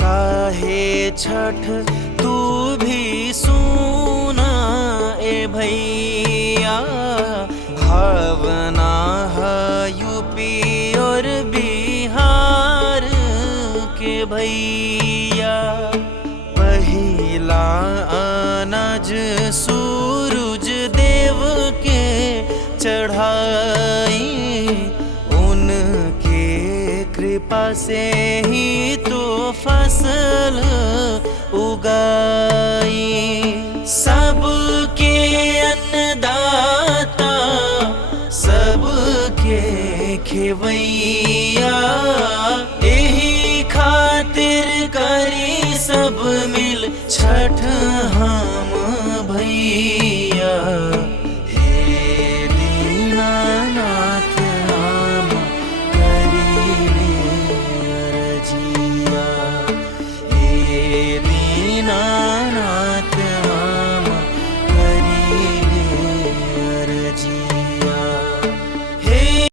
काहे छठ तू भी सुना ए भैया। भावना है यूपी और बिहार के भैया। पहिला अनाज सूरज देव के चढ़ाई, उनके कृपा से ही तो फसल उगाई। सबके अन्नदाता सबके खेवैया, यही खातिर करी सब मिल छठ।